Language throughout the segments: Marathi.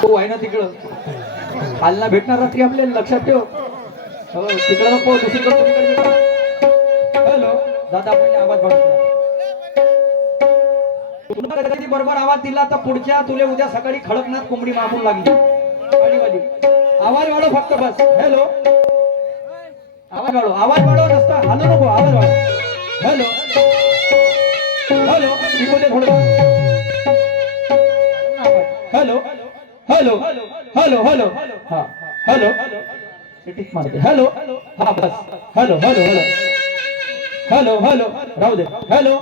बापू आहे ना तिकडं खालना भेटणार रात्री आपल्याला लक्षात ठेव. हो तिकडं नको दुसरीकडे. हॅलो दादा आपल्याला आवाज वाढवतो. तुला कधी बरोबर आवाज दिला तर पुढच्या तुले उद्या सकाळी खडकनाथ कोंबडी मागून लागली वाली. आवाज वाढव फक्त बस. हॅलो आवाज वाढव रस्ता हलू नको. आवाज वाढव. हॅलो हॅलो बोलते थोडं. हॅलो हॅलो हॅलो हॅलो हा हॅलो टिक मारते. हॅलो हा बस. Hello hello hello hello hello राहू दे. हॅलो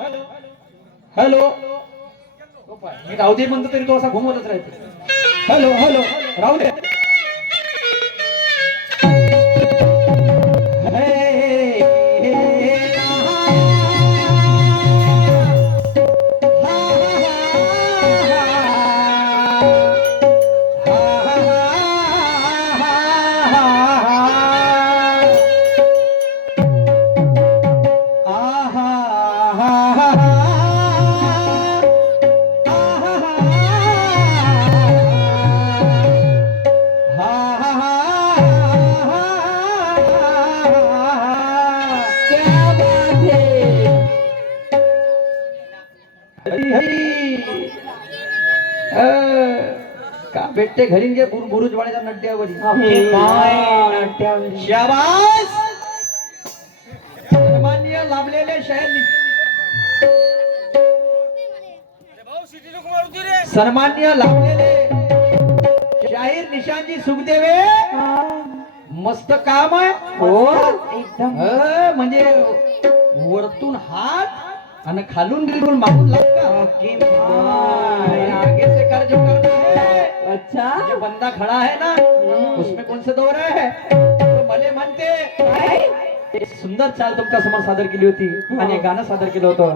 हॅलो मी राहू दे म्हणतो तरी तो असा घुमवतच राहते. हॅलो हॅलो राहू दे. का भेटते घरी गे बुरुजवाड्याच्या नट्यावरी. शाबास सन्माननीय लाभलेले शहर सन्माननीय लाभलेले शाहीर निशांजी सुखदेवे मस्त काम आहे. हो एकदम म्हणजे वरतून हात आणि खालून बिलकुल मागून लागता. आगे से कर जो करना है. अच्छा जो बंदा खड़ा है ना उसमें कौन से दो रहे है तो भले म्हणते. एक सुंदर चाल तुमच्या समोर सादर केली होती आणि एक गाणं सादर केलं होतं.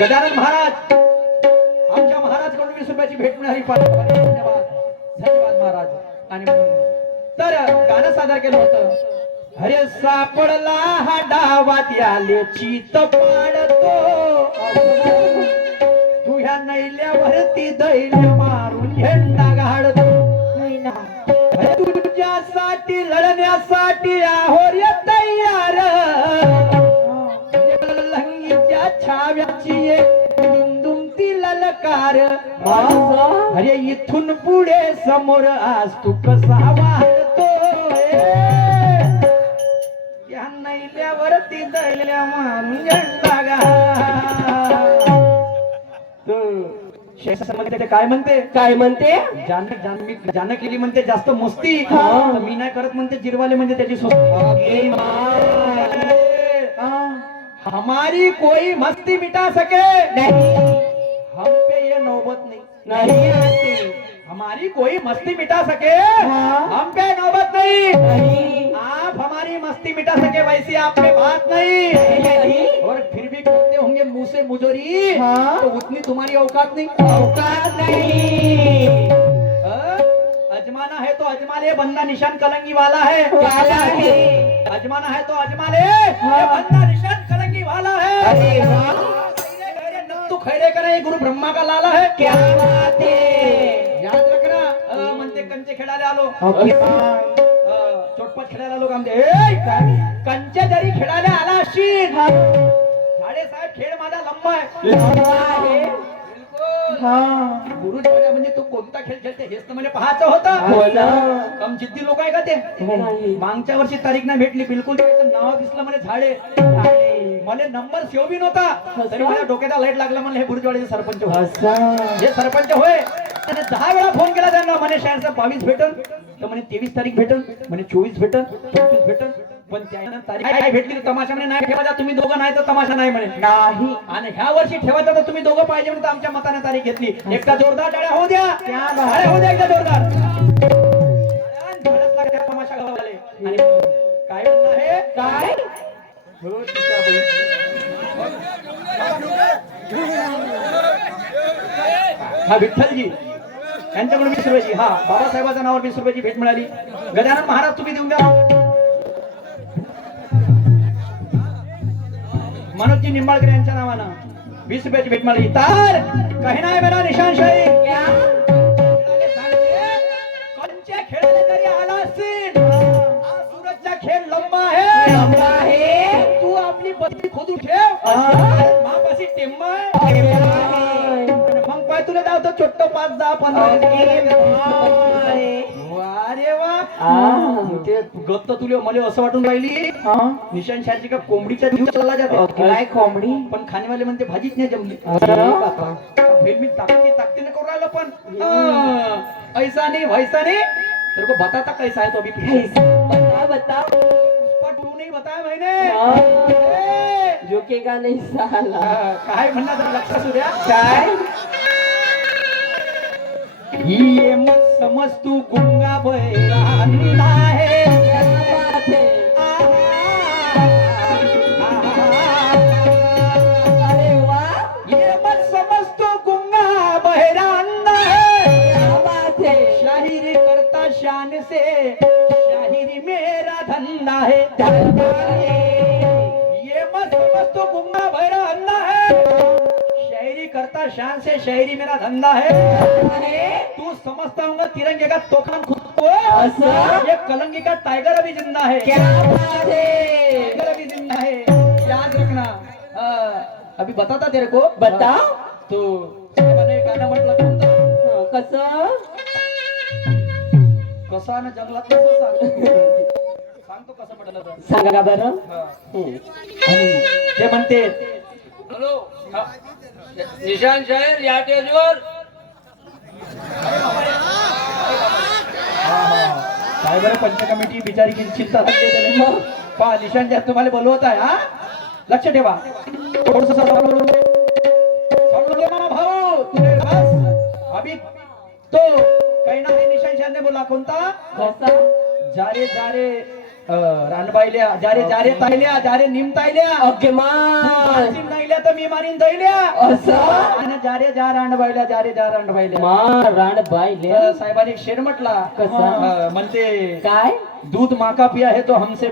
गजानन महाराज आमच्या महाराज कडून 20 रुपयाची भेट मिळाली. धन्यवाद धन्यवाद महाराज. आणि तर गाणं सादर केलं होतं. अरे सापडला हा डावात याले चित पाडतो तुझ्या नैल्यावरती दैल्या मारून झेंडा घालतो. तुझ्यासाठी लढण्यासाठी आहोर तयार लंगीच्या छाव्याची एक दुमती ललकार. अरे इथून पुढे समोर आज तू कसा वाढतो या नैल्यावरती दैल्या मारून झेंडा घालतो. शेषामध्ये काय म्हणते जानकली म्हणते जास्त मस्ती मी नाही करत म्हणते. जिरवाले म्हणजे त्याची सुस्ती. हमारी कोई मस्ती मिटा सके नहीं हम पे ये नौबत नहीं आती. हमारी कोई मस्ती मिटा सके हम पे नौबत नहीं. आप हमारी मस्ती मिटा सके वैसी आप पे बात नहीं. और फिर भी करते होंगे मुंह से मुजोरी तो उतनी तुम्हारी औकात नहीं. अजमाना है तो अजमा ले बंदा निशान कलंगी वाला है. अजमाना है तो अजमा ले बंदा निशान कलंगी वाला है. तू खैरे का नहीं गुरु ब्रह्मा का लाला है. क्या बात है याद रखना. म्हणते कंचे खेळायला आलो चोटपट खेळायला आलो आमचे. कंचे जरी खेळायला आला असशील साहेब खेळ माझा लंबा आहे. गुरु म्हणजे तू कोणता खेळ खेळते हेच तर म्हणजे पाहायचं होतं. कम जिद्दी लोक आहे का ते. मागच्या वर्षी तारीख नाही भेटली बिलकुल. नाव दिसलं म्हणे झाडे मला नंबर सेव बी नव्हता तरी माझ्या डोक्याचा लाईट लागला. मला हे बुरुजवाडीचे सरपंच हे सरपंच होय. त्याने 10 वेळा फोन केला त्यांना. म्हणे शाळेचा 22 भेटल तर म्हणे 23 तारीख भेटल म्हणे 24 भेटल 25 भेटल. पण त्यानं तारीख काय भेटली तर तमाशा म्हणे नाही ठेवायचा तुम्ही दोघं नाही तर तमाशा नाही म्हणे. नाही आणि ह्या वर्षी ठेवायचा तर तुम्ही दोघं पाहिजे म्हणून आमच्या मताने तारीख घेतली. एकदा जोरदार टाळ्या होऊ द्या. टाळ्या होऊ द्या एकदा जोरदार. तमाशा गावाले आणि काय म्हणणं आहे काय हा विठ्ठलजी यांच्याकडून 20 रुपयाची हा बाबासाहेबांच्या नावावर 20 रुपयाची भेट मिळाली. गजानन महाराज तुम्ही देऊन द्या. मनोजी निंबाळकर यांच्या नावानं 20 रुपयाची भेट मला इतार काही नाही मेरा निशान शाही क्या कंच्या खेळायला जरी आला असतील हा सूरजचा खेळ लंबा आहे तू आपली पत्नी खोदू ठेव मापाशी टेम्मा आहे मग पाय तुला जावतो छोट्ट 5 10 15 अरे वा ते गप्त तुले मला असं वाटून राहिली निशान शाची का कोंबडीचा जीव चालला जाते काय कोंबडी पण खाणेवाले म्हणते भाजीच नाही जमली भेट मी ताकते न करू राहिलो पण ऐसा नाही वैसा नाही तेरे को बताता कैसा है तो अभी पीछे बता पुष्पा 2 नहीं बताया मैंने झुकेगा नहीं साला काय म्हणणार जरा लक्ष असू द्या काय ये मत समझ तू गुंगा बैरांदा है क्या बात है अरे वाह ये मत समझ तू गुंगा बहरांदा है क्या बात है शायरी करता शान से शायरी मेरा धंधा है ये मत समझ तू गुंगा बहरांदा है शायरी करता शान से शायरी मेरा धंधा है तू समझता होगा तिरंगे का तोखान खुद को ये कलंगी का टाइगर अभी जिंदा है क्या बात है टाइगर अभी जिंदा है याद रखना अभी बताता तेरे को बता तो मैंने गाणं म्हटलं कोणतं कसं कसा ना जंगलात कसं सांगतो कसं म्हटलं तर सांगा बरं आणि ते म्हणते हॅलो निशांत शाहीर या स्टेजवर काय बरं पंच कमिटी बिचारी किती चिंता लागली पहा निशान जास्त तुम्हाला बोलवत आहे हा लक्ष ठेवा थोडंसं भाऊ तुम्ही बस अभी तो काही नाही निशान शाह ने बोला कोणता कसा जारे जारे रानबाईल्या जारे जारे ताईल्या जारे निम ताईल्या अगमान नाहील्या तर मी मारीन दैल्या असं आणि जारे जा रानबाईल्या जारे जा रानबाईल्या मार राण बाईले साहेबांनी एक शेर म्हटला कसा? म्हणते काय दूध माँ का पिया है तो हमसे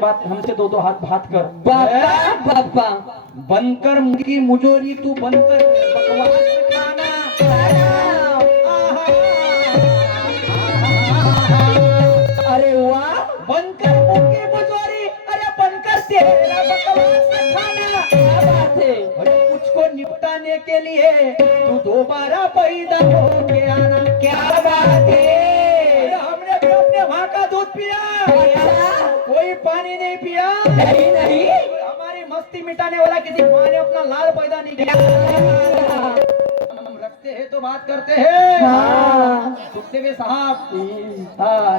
दो दो हाथ भात कर बापा बापा बनकर मुर्गी मुजोरी तू बनकर बकवास खाना अरे वाह बनकर मुर्गी मुजोरी अरे बनकर तेरा बकवास खाना क्या बात है अरे मुझको निपटाने के लिए तू दोबारा पैदा होके आना क्या बात है हमने भी अपने माँ का दूध पिया कोई पानी नहीं पिया नहीं नहीं हमारी मस्ती मिटाने वाला किसी माँ ने अपना लाल पैदा नहीं किया हम रखते हैं तो बात करते हैं सुखते हुए साहब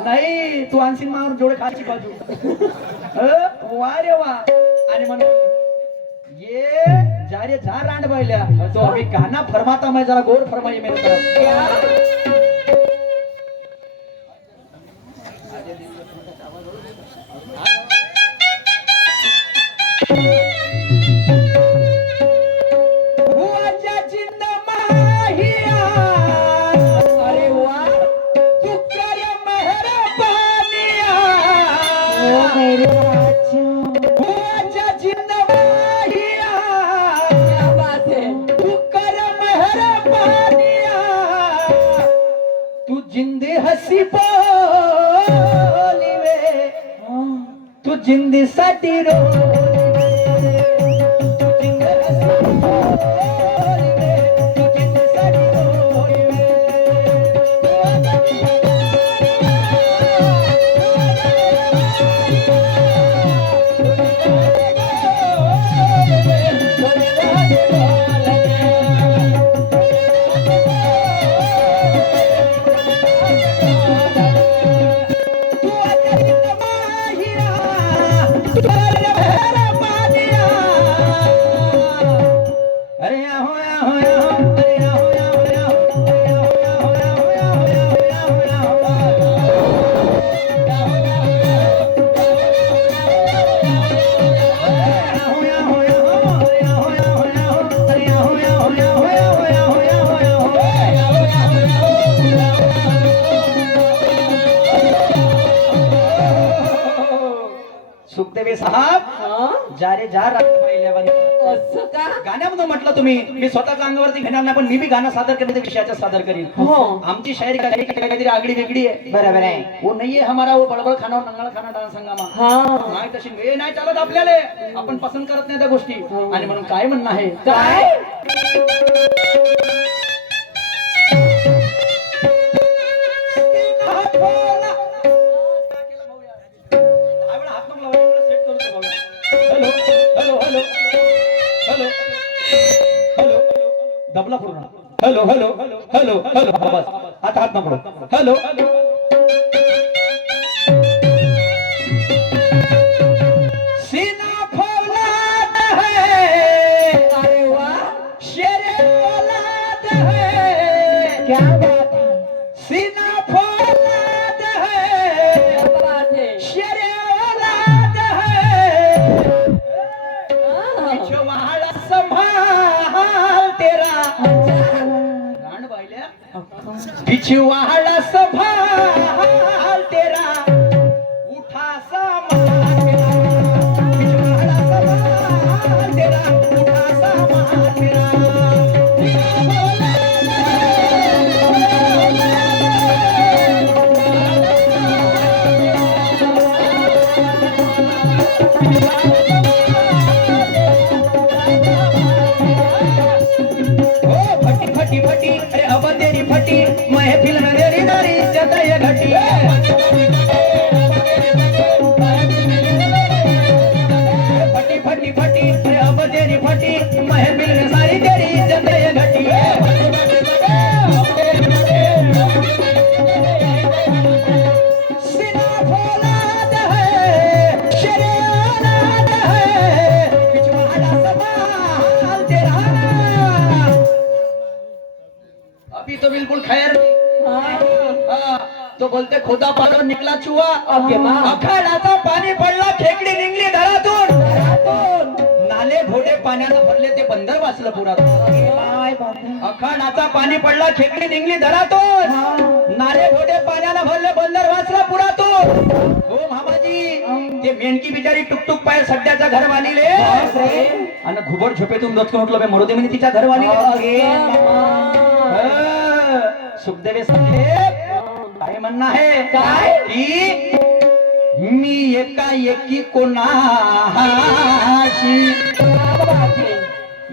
नाही तू आणशील मावर जोडे खाची बाजू वा रे वा आणि म्हणून ये जा रे जा रांड बायल्या तो अभी गाना फरमाता मैं जरा गौर फरमाइए मेरे तरफ अरे वाह तू कर मेहरबानिया मेरे बच्चा बुआजा जिंदवाहिया क्या बात है तू कर मेहरबानिया तू जिंदे हसी बोली वे तू जिंदे साठी रोली वे तू जिंदे हसी बोली वे तू जिंदे साठी रोली वे सुखदेवी साहब हाँ जा रे जा रात पहिल्या वाली असं का? गाण्यामधून म्हटलं तुम्ही, मी स्वतःच्या अंगावरती घेणार नाही, पण मी बी गाणं सादर करेन ते विषयाचं सादर करीन. हो. आमची शायरी काहीतरी आगळी वेगळी आहे. बरोबर आहे. वो नाही आहे हमारा वो बडबड खाना नंगाळ खाना डान्स संगामा. हा. नाही तशी वेळ नाही चालत आपल्याला. आपण पसंत करत नाही त्या गोष्टी. आणि म्हणून काय म्हणणं आहे, काय? दबला पूर्ण. हॅलो हॅलो हॅलो हॅलो बस आता हात नको. हॅलो सीना फौलाद है, अरे वा, शेरे औलाद है, क्या बात है, सीना फौलाद है, क्या बात है. शेरे औलाद है, हा. पिछवाड़ा संभाल तेरा रान बायल्या, पिछवाड़ा संभाल तेरा उठा सामान तेरा, पिछवाड़ा संभाल तेरा उठा सामान तेरा. फटी फटी फटी अरे अब तेरी फटी महफिल में तेरी नारी जतय घटी. फटी फटी फटी अरे अब तेरी फटी महफिल में सारी तेरी जतय घटी. सीना फौलाद है, शेरे औलाद है, पिछवाड़ा संभाल तेरा. अभी तो बिल्कुल खैर हाँ, तो बोलते खोदा पालो निकला चुआ. अगे मा. अखाडाचा पाणी पडला खेकडी निघली धरातून. घरातून. नाले घोडे पाण्यानं भरले ते बंदर वाचलं पुरातून. काय बात है. अखाडाचा पाणी पडला खेकडी निघली धरातून. हा. नाले घोडे पाण्यानं भरले बंदर वाचला पुरातून. हो मामाजी, ते मेणकी बिचारी टुकटुक पाय सड्याचा घर बांधिले बापरे. आणि घुबड झोपेतून दचकून उठलो बे मरू दे म्हणे तिच्या घर अगे बांधिले. मामा. सुखदेव साहेब काय म्हणणं आहे काय? की मी एकाएकी कोणाशी, क्या बात है.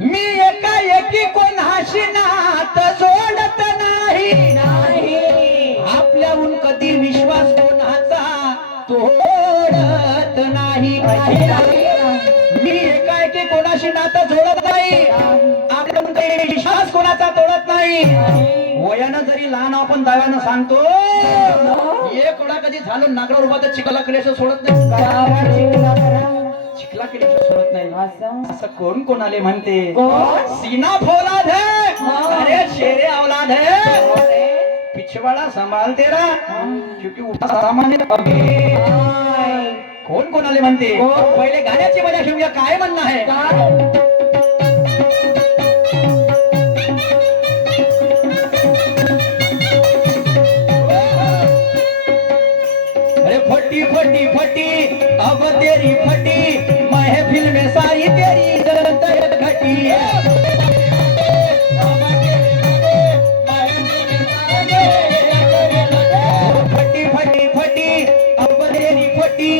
मी एकाएकी कोणाशी नात जोडत नाही. नाही. आपल्याहून कधी विश्वास कोणाचा तोडत नाही. मी एकाएकी कोणाशी नातं जोडत नाही. आपल्याहून काही विश्वास कोणाचा तोडत नाही. वयानं जरी लहान आपण दाव्यानं सांगतो, एक वेळा कधी झालं नागरा रुपा तर चिखला केल्याशिवाय सोडत नाही. चिखला केल्याशिवाय सोडत नाही. असं कोण कोणाले म्हणते, कोण? सीना फौलाद है, अरे शेरे औलाद है, पिछवाड़ा संभाल तेरा क्योंकि उठा सामान है. कोण कोणाले म्हणते, पहिले गाण्याची मजा घेऊया. काय म्हणणं आहे, काय? अरे फटी फटी फटी अब तेरी फटी महफिल में सारी तेरी जरत घटी. फटी फटी फटी अब तेरी फटी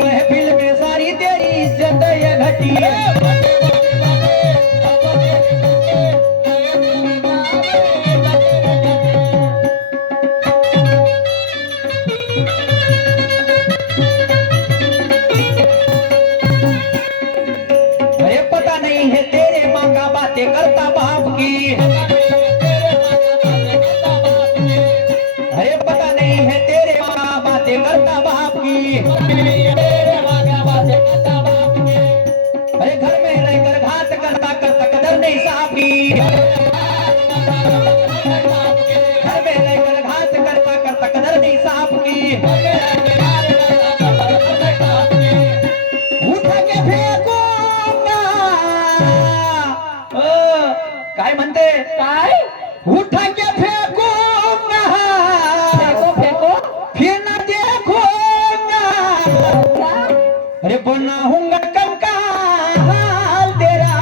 महफिल में सारी तेरी इज्जत घटी. अरे पता नहीं है तेरे माँ का बातें करता बाप की. अरे पता नहीं है तेरे माँ का बातें करता बाप की. अरे घर में रहकर घात करता करता कदर नहीं साहब की. घर में रहकर घात करता करता कदर नहीं साहब की. उठा के फेकूंगा. काय म्हणते, काय? उठा के फेकूंगा, फेको फेको. फिर न देखूंगा. क्या? अरे बनाऊंगा कंकाल तेरा.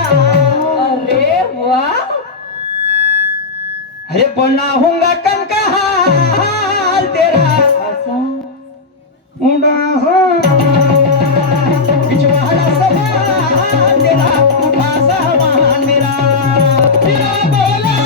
अरे बनाऊंगा कंकाल तेरा मुंडा हो पिछवाड़ा समान तेरा उठा सामान मेरा तेरा बोला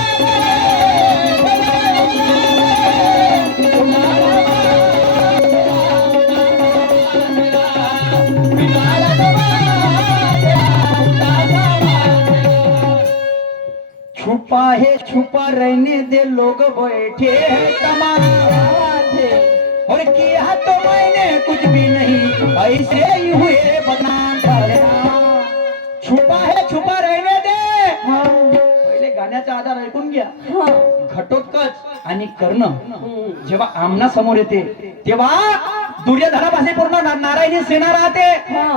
छुपा है छुपा रहने दे लोग बैठे हैं तमाशे और किया तो मैंने कुछ भी नहीं ऐसे ही हुए बदनाम करना छुपा है छुपा रहने दे पहिले गाण्याचा आधार ऐकून घ्या घटोत्कच आणि कर्ण जेव्हा आमना समोर येते तेव्हा दुर्योधनापासून पूर्ण नारायणी सेना राहते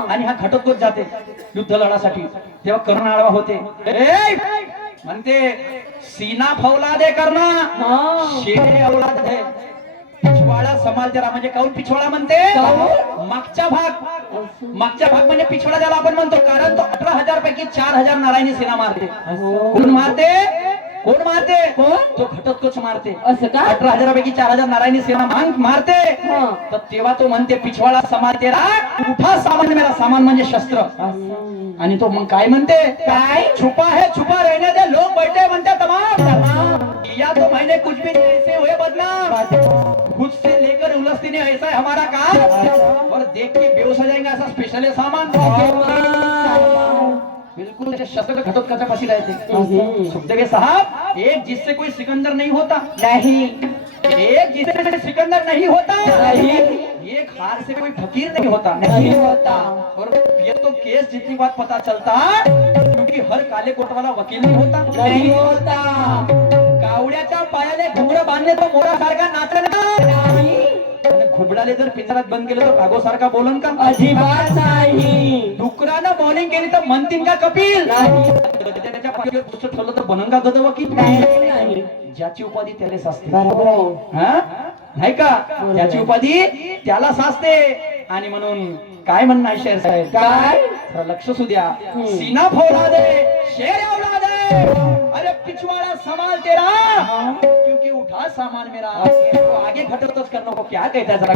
आणि हा घटोत्कच जाते युद्ध लढासाठी तेव्हा कर्ण आडवा होते ए! म्हणते सीना फौलाद आहे कर्ण शेरे औलाद आहे पिछवाडा समाल तेरा म्हणजे काऊन पिछवाडा म्हणते मागचा भाग म्हणजे पिछवाडा ज्याला आपण म्हणतो कारण तो 18,000 पैकी 4,000 नारायणी सेना मारते कोण मारते तो घटोत्कच मारते असं का 18,000 पैकी 4,000 नारायणी सेना मारते तर तेव्हा तो म्हणते पिछवाडा समाल तेरा उठा सामान मेरा सामान म्हणजे शस्त्र आणि तो मग काय म्हणते काय छुपा है छुपा रहने दे लोग बैठे म्हणते तमाम या तो मैंने कुछ भी नहीं ऐसे हुए बदनाम खुद से लेकर उलस्ती ने ऐसा है हमारा काम और देख के बेहोश हो जाएंगे ऐसा स्पेशल है सामान बिल्कुल शस्त्र घटोत्कचा पासी रहते सुखदेव साहब एक जिससे कोई सिकंदर नहीं होता नहीं एक जिससे सिकंदर नहीं होता नहीं एक हार से कोई फकीर नहीं होता और ये तो केस जितनी बात पता चलता क्योंकि हर काले कोट वाला वकील नहीं होता कावड्याच्या पायाने घुमरं बांधले तो मोरा सारखा नाचणार घुबडाले जर पिंजरात बंद केलं तर कागो सारखा बोलन का अजिबात नाही डुकरानं बॉलिंग केली तर म्हणतील का कपिल त्याच्या पायावर पुस्तक ठेवलं तर बनन का गद वकील नाही ज्याची उपाधी त्यालाच असते नाही का त्याची उपाधी त्याला साचते आणि म्हणून काय म्हणणार शेर साहेब काय लक्ष असू द्या सीना फौला दे शेर औला दे अरे पिछवाड़ा संभाल तेरा क्योंकि उठा सामान मेरा तो आगे घटोत्कच करने को क्या कहता है जरा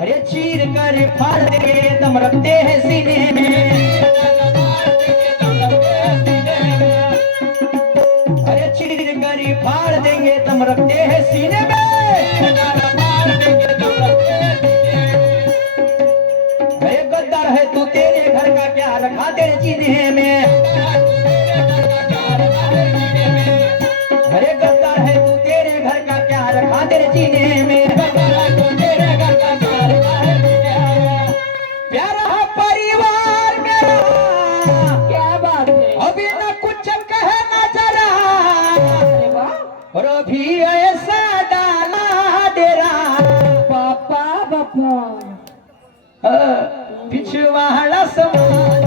अरे चीर कर फाड़ देंगे दम रखते हैं सीने में अरे चीर कर फाड़ देंगे दम रखते हैं सीने में अरे गद्दार है तू तेरे घर का क्या रखा तेरे सीने में अरे गद्दार है तू तेरे घर का क्या रखा तेरे सीने में प्यारा परिवार मेरा क्या बात है अभी न कुछ कहना जरा और अभी ऐसा डाला डेरा बापा पिछवाड़ा समाज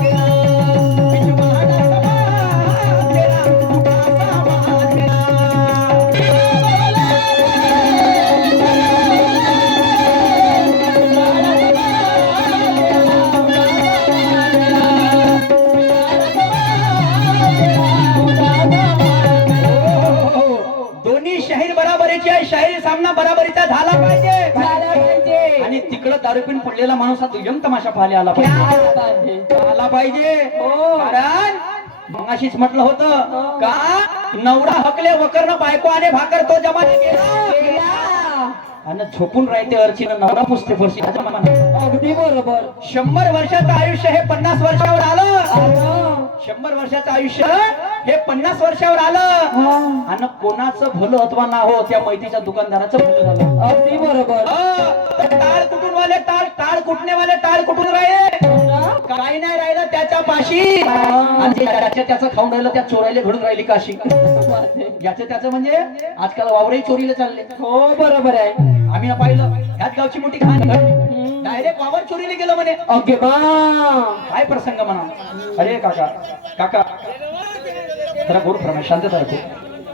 पिछवाड़ा समाज तेरा उठा सामान दोन्ही शाहीर बराबरीचे आहे शाहिरी सामना बराबरीचा झाला पाहिजे आणि तिकडं दारू पिऊन पडलेला माणूस हा दुय्यम तमाशा पाहायला आला पाहिजे कारण मगाशीच म्हटलं होतं का नवरा हकले वकरनं बायको आणि भाकर तो जमाने गेला आणि झोपून राहते अर्चीनं नवरा पुसते फरशी अगदी बरोबर 100 वर्षाचं आयुष्य हे 50 वर्षावर आलं 100 वर्षाचं आयुष्य हे 50 वर्षावर आलं हा. आणि कोणाचं भलं अथवा ना हो त्या मैतीच्या दुकानदाराचं भलं झालं. अगदी बरोबर. तर टाळ कुटून वाले टाळ कुटणेवाले टाळ कुटून राहिले, काही नाही राहिलं त्याच्या पाशी. आणि जे ज्याच्या त्याचं खाऊन राहिलं त्या चोरायला घडून राहिली काशी. याचं त्याचं म्हणजे आजकाल वावरही चोरीला चालले. हो बरोबर आहे. आम्ही ना पाहिलं ह्याच गावची मोठी कहाणी घडली. डायरेक्ट वावर चोरीला गेलं म्हणे. अगे बा. काय प्रसंग म्हणा. अरे काका काका जरा गोड प्रमाण शांतता राखू.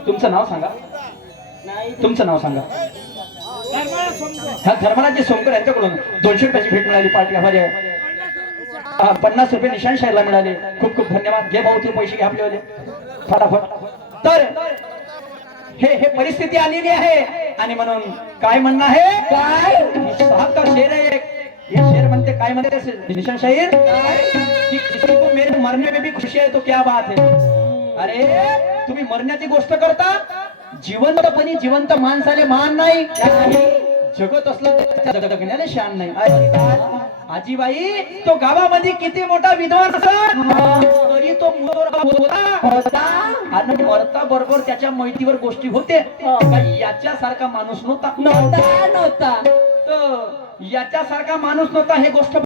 तुमचं नाव सांगा. तुमचं नाव सांगा. ह्या धर्मराजे सोमकर यांच्याकडून 200 रुपयाची भेट मिळाली पार्टी आम्हाला. 50 रुपये निशांत शाहीरला मिळाले. खूप खूप धन्यवाद. घे भाऊ तू पैसे घे आपल्यावाले फटाफट. तर हे परिस्थिती आलेली आहे आणि म्हणून काय म्हणणं आहे काय? साहब का शेर है एक. ये शेर म्हणते काय म्हणते निशान शाहीर कि किसी को मेरे मरने में भी खुशी है तो क्या बात है. अरे तुम्ही मरण्याची गोष्ट करता. जिवंतपणी जिवंत माणसाले मान नाही. जगत असलं तर जगण्याने शान नाही. आजीबाई तो गावामध्ये किती मोठा विद्वान असा तरी तो होता. आणि मरता बरोबर त्याच्या मैतीवर गोष्टी होते. याच्यासारखा माणूस नव्हता. नव्हता. तर याच्यासारखा माणूस नव्हता. हे गोष्ट